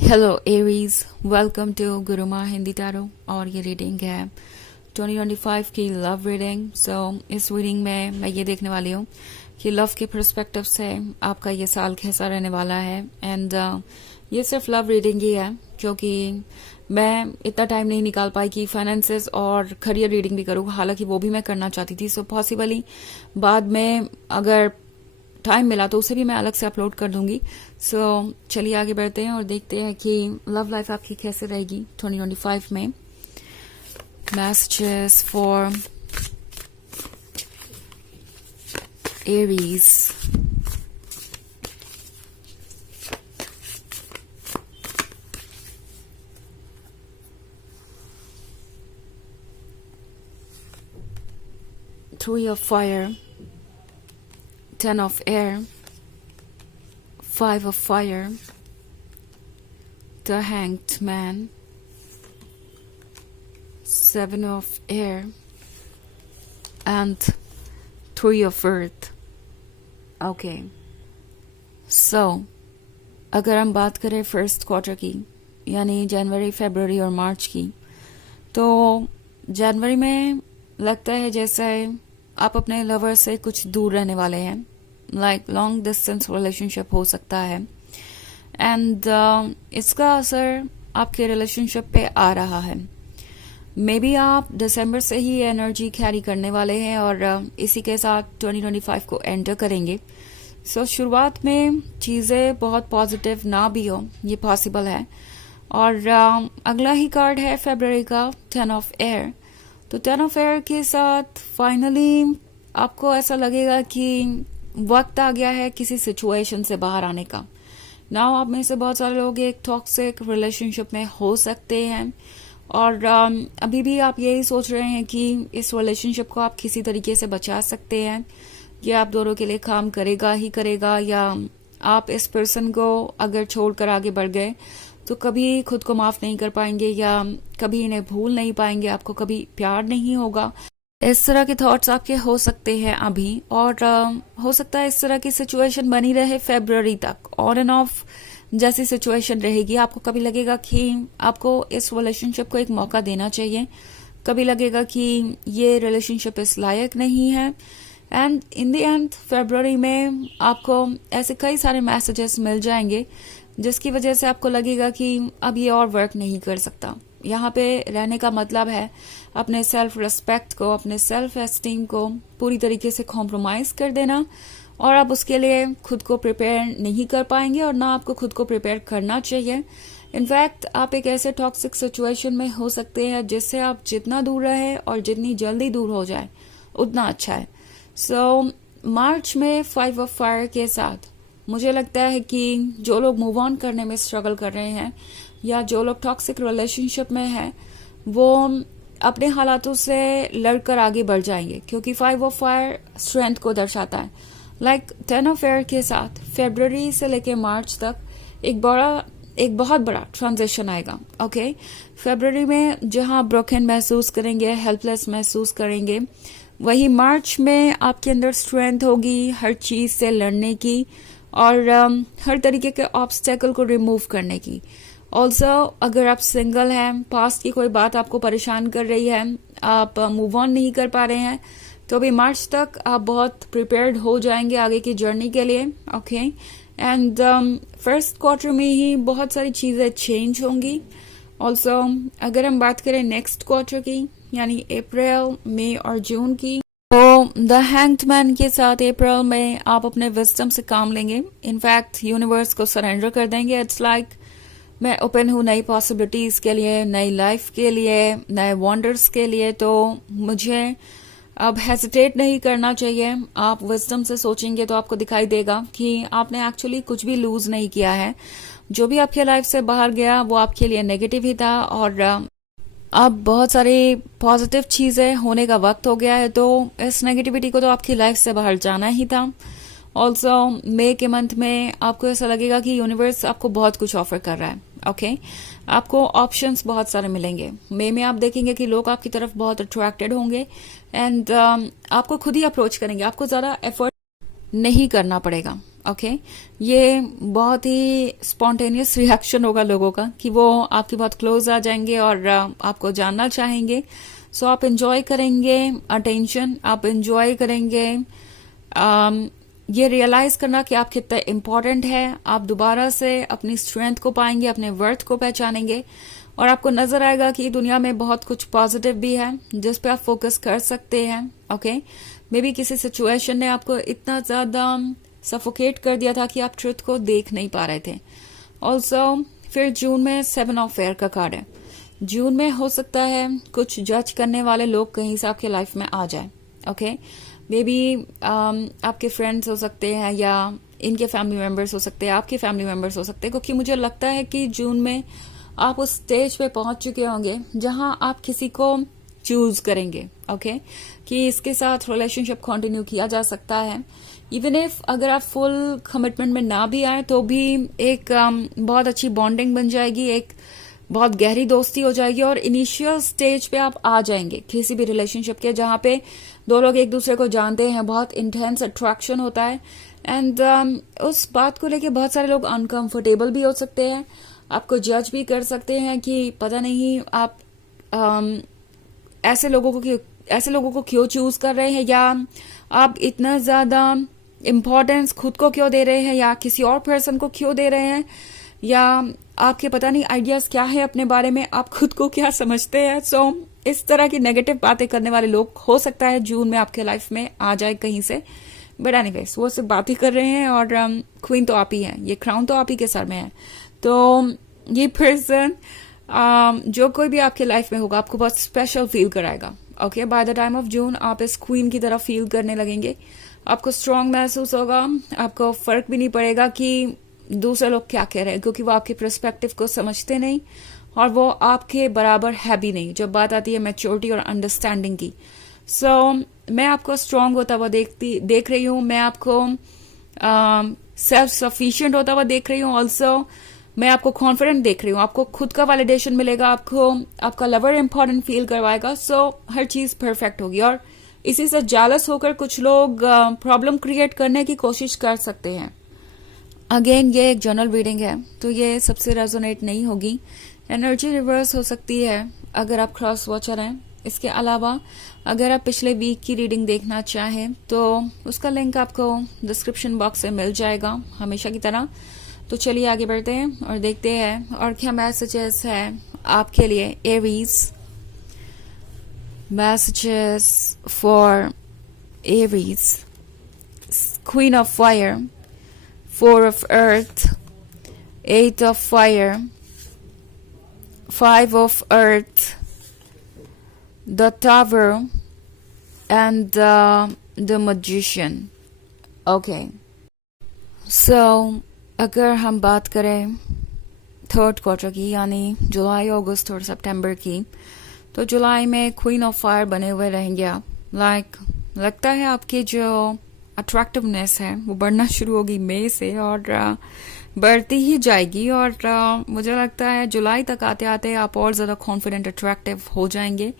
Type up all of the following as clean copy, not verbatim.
Hello Aries, welcome to Guruma Hindi tarot. और ये reading है 2025 की लव रीडिंग। इस रीडिंग में मैं ये देखने वाली हूँ कि लव के पर्सपेक्टिव से आपका ये साल कैसा रहने वाला है। एंड ये सिर्फ लव रीडिंग ही है क्योंकि मैं इतना टाइम नहीं निकाल पाई कि फाइनेंसेस और करियर रीडिंग भी करूँ, हालांकि वो भी मैं करना चाहती थी। सो पॉसिबली बाद में अगर टाइम मिला तो उसे भी मैं अलग से अपलोड कर दूंगी। चलिए आगे बढ़ते हैं और देखते हैं कि लव लाइफ आपकी कैसे रहेगी 2025 में। Messages for Aries. Three of fire, 10 of air, 5 of fire, the hanged man, 7 of air, and 3 of earth. Okay. So, अगर हम बात करें फर्स्ट क्वार्टर की, यानी जनवरी, फरवरी और मार्च की, तो जनवरी में लगता है जैसे आप अपने लवर से कुछ दूर रहने वाले हैं। लाइक लॉन्ग डिस्टेंस रिलेशनशिप हो सकता है। एंड इसका असर आपके रिलेशनशिप पे आ रहा है। मे बी आप दिसंबर से ही एनर्जी कैरी करने वाले हैं और इसी के साथ 2025 को एंटर करेंगे। शुरुआत में चीज़ें बहुत पॉजिटिव ना भी हो, ये पॉसिबल है। और अगला ही कार्ड है फरवरी का 10 ऑफ एयर। तो 10 ऑफ एयर के साथ फाइनली आपको ऐसा लगेगा कि वक्त आ गया है किसी सिचुएशन से बाहर आने का। नाउ आप में से बहुत सारे लोग एक टॉक्सिक रिलेशनशिप में हो सकते हैं और अभी भी आप यही सोच रहे हैं कि इस रिलेशनशिप को आप किसी तरीके से बचा सकते हैं। ये आप दोनों के लिए काम करेगा ही करेगा, या आप इस पर्सन को अगर छोड़कर आगे बढ़ गए तो कभी खुद को माफ नहीं कर पाएंगे या कभी इन्हें भूल नहीं पाएंगे, आपको कभी प्यार नहीं होगा। इस तरह के थॉट्स आपके हो सकते हैं अभी। और हो सकता है इस तरह की सिचुएशन बनी रहे फरवरी तक, ऑन एंड ऑफ जैसी सिचुएशन रहेगी। आपको कभी लगेगा कि आपको इस रिलेशनशिप को एक मौका देना चाहिए, कभी लगेगा कि ये रिलेशनशिप इस लायक नहीं है। एंड इन द एंड फरवरी में आपको ऐसे कई सारे मैसेजेस मिल जाएंगे जिसकी वजह से आपको लगेगा कि अब ये और वर्क नहीं कर सकता। यहाँ पे रहने का मतलब है अपने सेल्फ रिस्पेक्ट को, अपने सेल्फ एस्टीम को पूरी तरीके से कॉम्प्रोमाइज कर देना। और आप उसके लिए खुद को प्रिपेयर नहीं कर पाएंगे और ना आपको खुद को प्रिपेयर करना चाहिए। इनफैक्ट आप एक ऐसे टॉक्सिक सिचुएशन में हो सकते हैं जिससे आप जितना दूर रहे और जितनी जल्दी दूर हो जाए उतना अच्छा है। मार्च में 5 ऑफ फायर के साथ मुझे लगता है कि जो लोग मूव ऑन करने में स्ट्रगल कर रहे हैं या जो लोग टॉक्सिक रिलेशनशिप में हैं वो अपने हालातों से लड़कर आगे बढ़ जाएंगे, क्योंकि 5 ऑफ फायर स्ट्रेंथ को दर्शाता है। लाइक 10 ऑफ एयर के साथ फरवरी से लेके मार्च तक एक बहुत बड़ा ट्रांजिशन आएगा। ओके, फरवरी में जहां ब्रोकन महसूस करेंगे, हेल्पलेस महसूस करेंगे, वही मार्च में आपके अंदर स्ट्रेंथ होगी हर चीज से लड़ने की और हर तरीके के ऑब्स्टेकल को रिमूव करने की। ऑल्सो अगर आप सिंगल हैं, पास्ट की कोई बात आपको परेशान कर रही है, आप मूव ऑन नहीं कर पा रहे हैं, तो अभी मार्च तक आप बहुत प्रिपेयर्ड हो जाएंगे आगे की जर्नी के लिए। ओके, एंड फर्स्ट क्वार्टर में ही बहुत सारी चीजें चेंज होंगी। ऑल्सो अगर हम बात करें नेक्स्ट क्वार्टर की, यानी अप्रैल, मई और जून की, तो द हैंग्ड मैन के साथ अप्रैल में आप अपने विजडम से काम लेंगे। इनफैक्ट यूनिवर्स को सरेंडर कर देंगे। इट्स लाइक मैं ओपन हूँ नई पॉसिबिलिटीज के लिए, नई लाइफ के लिए, नए वंडर्स के लिए। तो मुझे अब हेजिटेट नहीं करना चाहिए। आप विजडम से सोचेंगे तो आपको दिखाई देगा कि आपने एक्चुअली कुछ भी लूज नहीं किया है। जो भी आपके लाइफ से बाहर गया वो आपके लिए नेगेटिव ही था और अब बहुत सारी पॉजिटिव चीजें होने का वक्त हो गया है। तो इस नेगेटिविटी को तो आपकी लाइफ से बाहर जाना ही था। ऑल्सो मई के मंथ में आपको ऐसा लगेगा कि यूनिवर्स आपको बहुत कुछ ऑफर कर रहा है। ओके, आपको ऑप्शंस बहुत सारे मिलेंगे। मई में आप देखेंगे कि लोग आपकी तरफ बहुत अट्रैक्टेड होंगे एंड आपको खुद ही अप्रोच करेंगे। आपको ज्यादा एफर्ट नहीं करना पड़ेगा। ओके ये बहुत ही स्पॉन्टेनियस रिएक्शन होगा लोगों का कि वो आपके बहुत क्लोज आ जाएंगे और आपको जानना चाहेंगे. सो आप एंजॉय करेंगे अटेंशन, आप एंजॉय करेंगे ये रियलाइज करना कि आप कितना इम्पोर्टेंट है. आप दोबारा से अपनी स्ट्रेंथ को पाएंगे, अपने वर्थ को पहचानेंगे और आपको नजर आएगा कि दुनिया में बहुत कुछ पॉजिटिव भी है जिस पे आप फोकस कर सकते हैं. ओके मे बी किसी सिचुएशन ने आपको इतना ज्यादा सफोकेट कर दिया था कि आप ट्रुथ को देख नहीं पा रहे थे. ऑल्सो फिर जून में 7 ऑफ फेयर का कार्ड है. जून में हो सकता है कुछ जज करने वाले लोग कहीं से आपके लाइफ में आ जाए. ओके मे बी आपके फ्रेंड्स हो सकते हैं या इनके फैमिली मेंबर्स हो सकते हैं, आपके फैमिली मेंबर्स हो सकते हैं, क्योंकि मुझे लगता है कि जून में आप उस स्टेज पे पहुंच चुके होंगे जहां आप किसी को चूज करेंगे. ओके कि इसके साथ रिलेशनशिप कंटिन्यू किया जा सकता है. इवन इफ अगर आप फुल कमिटमेंट में ना भी आए तो भी एक बहुत अच्छी बॉन्डिंग बन जाएगी, एक बहुत गहरी दोस्ती हो जाएगी और इनिशियल स्टेज पे आप आ जाएंगे किसी भी रिलेशनशिप के जहां पे दो लोग एक दूसरे को जानते हैं, बहुत इंटेंस अट्रैक्शन होता है. एंड उस बात को लेके बहुत सारे लोग अनकंफर्टेबल भी हो सकते हैं, आपको जज भी कर सकते हैं कि पता नहीं आप ऐसे लोगों को क्यों चूज कर रहे हैं, या आप इतना ज्यादा इम्पोर्टेंस खुद को क्यों दे रहे हैं या किसी और पर्सन को क्यों दे रहे हैं, या आपके पता नहीं आइडियाज क्या है अपने बारे में, आप खुद को क्या समझते हैं. सो इस तरह की नेगेटिव बातें करने वाले लोग हो सकता है जून में आपके लाइफ में आ जाए कहीं से. बट एनीवेज वो सिर्फ बात ही कर रहे हैं और क्वीन तो आप ही है, ये क्राउन तो आप ही के सर में है. तो ये पर्सन जो कोई भी आपके लाइफ में होगा आपको बहुत स्पेशल फील कराएगा. Okay by the time of June आप इस क्वीन की तरह फील करने लगेंगे, आपको स्ट्रांग महसूस होगा, आपको फर्क भी नहीं पड़ेगा कि दूसरे लोग क्या कह रहे हैं, क्योंकि वो आपके पर्सपेक्टिव को समझते नहीं और वो आपके बराबर है भी नहीं जब बात आती है मैच्योरिटी और अंडरस्टैंडिंग की. सो मैं आपको स्ट्रांग होता हुआ देख रही हूँ, मैं आपको सेल्फ सफिशिएंट होता हुआ देख रही हूँ. ऑल्सो मैं आपको कॉन्फिडेंट देख रही हूँ, आपको खुद का वैलिडेशन मिलेगा, आपको आपका लवर इंपॉर्टेंट फील करवाएगा. सो हर चीज परफेक्ट होगी और इसी से जालस होकर कुछ लोग प्रॉब्लम क्रिएट करने की कोशिश कर सकते हैं. अगेन ये एक जनरल रीडिंग है तो ये सबसे रेजोनेट नहीं होगी, एनर्जी रिवर्स हो सकती है अगर आप क्रॉस वॉचर हैं. इसके अलावा अगर आप पिछले वीक की रीडिंग देखना चाहें तो उसका लिंक आपको डिस्क्रिप्शन बॉक्स में मिल जाएगा हमेशा की तरह. तो चलिए आगे बढ़ते हैं और देखते हैं और क्या मैसेजेस है आपके लिए. Aries messages for Aries. Queen of fire, 4 of earth, 8 of fire, 5 of earth, the tower and the magician. Okay. So अगर हम बात करें थर्ड क्वार्टर की यानी जुलाई, अगस्त और सितंबर की, तो जुलाई में क्वीन ऑफ फायर बने हुए रहेंगे आप. लगता है आपकी जो अट्रैक्टिवनेस है वो बढ़ना शुरू होगी मई से और बढ़ती ही जाएगी और मुझे लगता है जुलाई तक आते आते आप और ज्यादा कॉन्फिडेंट अट्रैक्टिव हो जाएंगे.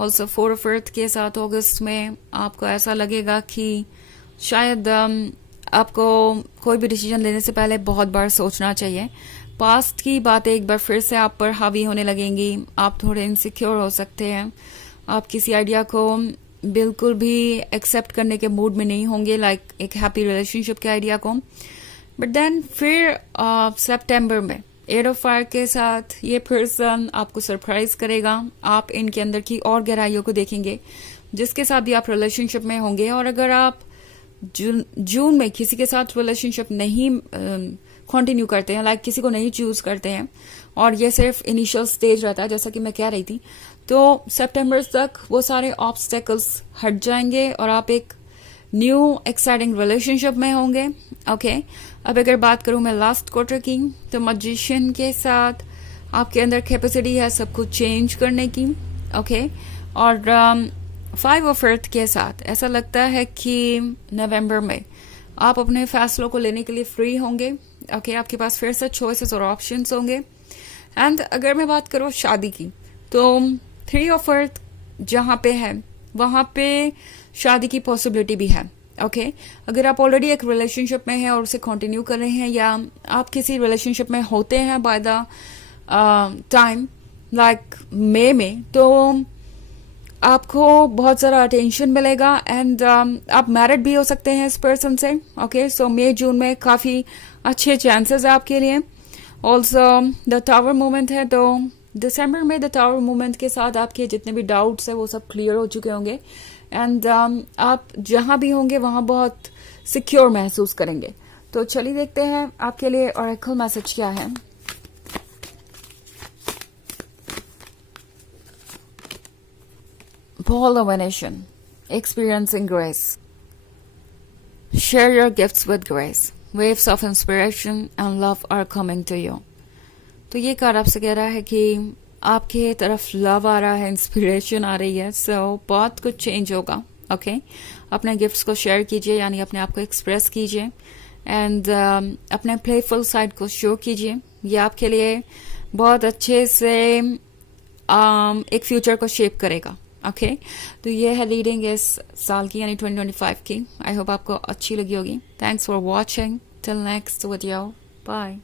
ऑल्सो 4 ऑफ अर्थ के साथ अगस्त में आपको ऐसा लगेगा कि शायद आपको कोई भी डिसीजन लेने से पहले बहुत बार सोचना चाहिए. पास्ट की बातें एक बार फिर से आप पर हावी होने लगेंगी, आप थोड़े इनसिक्योर हो सकते हैं, आप किसी आइडिया को बिल्कुल भी एक्सेप्ट करने के मूड में नहीं होंगे, लाइक एक हैप्पी रिलेशनशिप के आइडिया को. बट देन फिर सितंबर में 8 ऑफ फायर के साथ ये पर्सन आपको सरप्राइज करेगा. आप इनके अंदर की और गहराइयों को देखेंगे जिसके साथ भी आप रिलेशनशिप में होंगे. और अगर आप जून में किसी के साथ रिलेशनशिप नहीं कंटिन्यू करते हैं, लाइक किसी को नहीं चूज करते हैं और ये सिर्फ इनिशियल स्टेज रहता है जैसा कि मैं कह रही थी, तो सितंबर तक वो सारे ऑब्स्टेकल्स हट जाएंगे और आप एक न्यू एक्साइटिंग रिलेशनशिप में होंगे. ओके अब अगर बात करूं मैं लास्ट क्वार्टर की, तो मैजिशियन के साथ आपके अंदर कैपेसिटी है सब कुछ चेंज करने की. ओके और 5 ऑफ अर्थ के साथ ऐसा लगता है कि नवंबर में आप अपने फैसलों को लेने के लिए फ्री होंगे. ओके आपके पास फिर से चॉइसेस और ऑप्शंस होंगे. एंड अगर मैं बात करूं शादी की, तो 3 ऑफ अर्थ जहां पे है वहां पे शादी की पॉसिबिलिटी भी है. ओके अगर आप ऑलरेडी एक रिलेशनशिप में हैं और उसे कंटिन्यू कर रहे हैं, या आप किसी रिलेशनशिप में होते हैं बाय द टाइम लाइक मई में, तो आपको बहुत सारा अटेंशन मिलेगा एंड आप मैरिड भी हो सकते हैं इस पर्सन से। ओके सो मई जून में काफी अच्छे चांसेस है आपके लिए। ऑल्सो द टावर मूवमेंट है, तो दिसंबर में द टावर मूवमेंट के साथ आपके जितने भी डाउट्स है वो सब क्लियर हो चुके होंगे एंड आप जहां भी होंगे वहां बहुत सिक्योर महसूस करेंगे। तो चलिए देखते हैं आपके लिए ऑरेकल मैसेज क्या है। Paul Domination, experiencing grace. Share your gifts with grace. Waves of inspiration and love are coming to you. तो ये कार्ड आपसे कह रहा है कि आपके तरफ लव आ रहा है, इंस्पिरेशन आ रही है, सो बहुत कुछ चेंज होगा। ओके अपने गिफ्ट्स को शेयर कीजिए, यानी अपने आप को एक्सप्रेस कीजिए एंड अपने प्लेफुल साइड को शो कीजिए। ये आपके लिए बहुत अच्छे से एक फ्यूचर को शेप करेगा। ओके तो ये है रीडिंग इस साल की यानी 2025 की। आई होप आपको अच्छी लगी होगी। Thanks for watching. Till next video, bye.